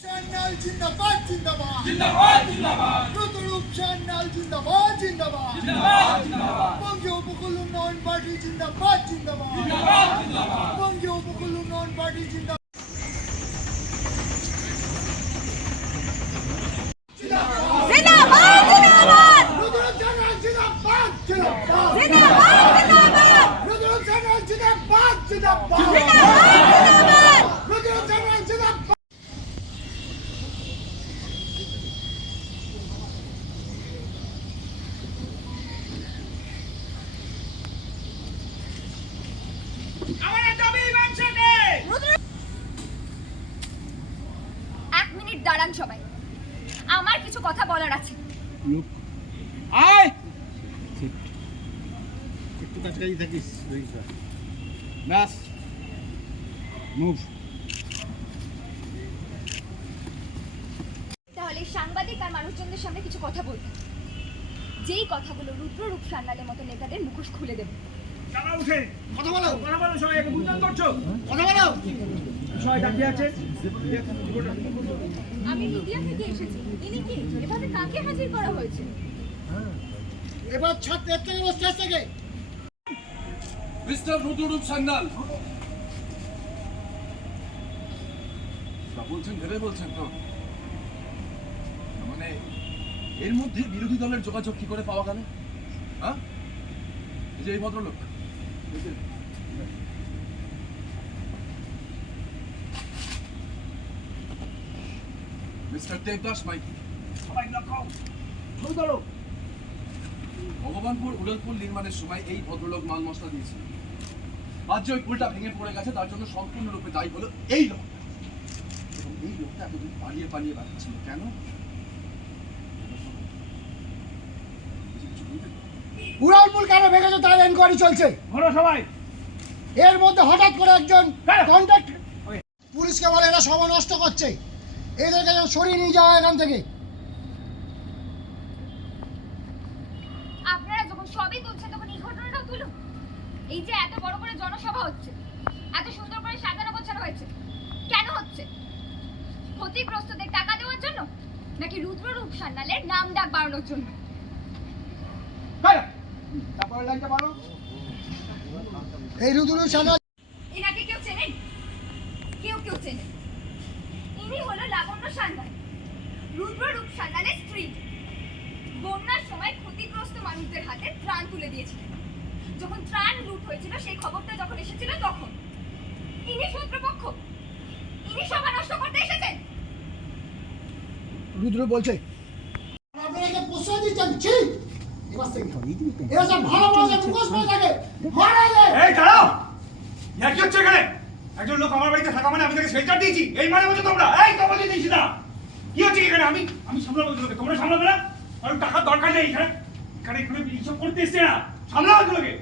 সান্যাল জিন্দাবাদ জিন্দাবাদ জিন্দাবাদ জিন্দাবাদ প্রতরূপ সান্যাল জিন্দাবাদ জিন্দাবাদ জিন্দাবাদ জিন্দাবাদ বঙ্গীয় উপকূল উন্নয়ন পার্টি জিন্দাবাদ জিন্দাবাদ জিন্দাবাদ জিন্দাবাদ বঙ্গীয় উপকূল উন্নয়ন পার্টি জিন্দাবাদ জিন্দাবাদ জিন্দাবাদ প্রতরূপ সান্যাল জিন্দাবাদ জিন্দাবাদ জিন্দাবাদ এক মিনিট দাঁড়ান সবাই। আমার কিছু কথা বলার আছে। আয়! একটু কাছাকাছি থাকিস ব্যাস। মুভ। তাহলে সাংবাদিক আর মানুষজনদের সামনে কিছু কথা বলতে যেই কথাগুলো রুদ্ররূপ সান্যালের মতো নেতাদের মুখোশ খুলে দেবে। চালা উঠে। কথা বলো। কথা বলো সবাই একে বুঝতে করছ কথা বলো। সবাই দাঁড়িয়ে আছে। আমি মিডিয়া থেকে এসেছি। ইনি কি? এভাবে কাকে হাজির করা হয়েছে? এবার ছাত্র থেকে বসতে থেকে। মিস্টার রুদ্ররূপ সান্যাল। বলছেন ভেবে বলছেন তো? মানে এর মধ্যে বিরোধী দলের যোগাযোগ কি করে পাওয়া গেল? হ্যাঁ? এই যে এই ভদ্রলোক। মিস্টার দেবদাস মাইতি সবাই লক্ষ্য ভগবানপুর উড়লপুল নির্মাণের সময় এই ভদ্রলোক মাল মশলা দিয়েছিল। আজ ওই পুলটা ভেঙে পড়ে গেছে তার জন্য সম্পূর্ণরূপে দায়ী হলো এই লোক এবং এই লোকটা এতদিন পালিয়ে পালিয়ে বেড়াচ্ছিল কেন কিছু বলবেন? উড়ালপুল কেন ভেঙেছে? তার এনকোয়ারি চলছে। ঘোরো সবাই। এর মধ্যে হঠাৎ করে একজন। কন্ট্যাক্ট পুলিশকে বলে এরা সভা নষ্ট করছে। এদেরকে যেন সরিয়ে নিয়ে যাওয়া এখান থেকে। আপনারা যখন সবই তুলছেন তখন এই ঘটনাটাও তুলুন। এই যে এত বড় করে জনসভা হচ্ছে এত সুন্দর করে সাজানো গোছানো হয়েছে কেন হচ্ছে? ক্ষতিগ্রস্তদের টাকা দেওয়ার জন্য নাকি রুদ্ররূপ সান্যালের নাম ডাক বাড়ানোর জন্য? এই রুদুরু সানা এনাকে কেউ চেনেন কেউ কেউ চেনেন ইনি হলো লাবণ্য সান্যাল রুদ্ররূপ সান্যালের স্ত্রী। বন্যার সময় ক্ষতিগ্রস্ত মানুষদের হাতে ত্রাণ তুলে দিয়েছিলেন। যখন ত্রাণ লুট হয়েছিল সেই খবরটা যখন এসেছিল তখন। ইনি শত্রুপক্ষ। ইনি সভা নষ্ট করতে এসেছেন। রুদ্র বলছে আপনাকে প্রশ্রয় দিচ্ছেন ঠিক একজন লোক আমার বাড়িতে থাকা মানে আমি তাকে শেল্টার দিয়েছি। এই মানে বলছো তোমরা? এই তো বলে দিয়েছি কি হচ্ছে এখানে? আমি আমি সামলাবো তোমাকে তোমরা? সামলাবে না? কারণ টাকার দরকার নেই এখানে। এখানে এখানে এইসব করতে এসছে না। সামলাবো তোমাকে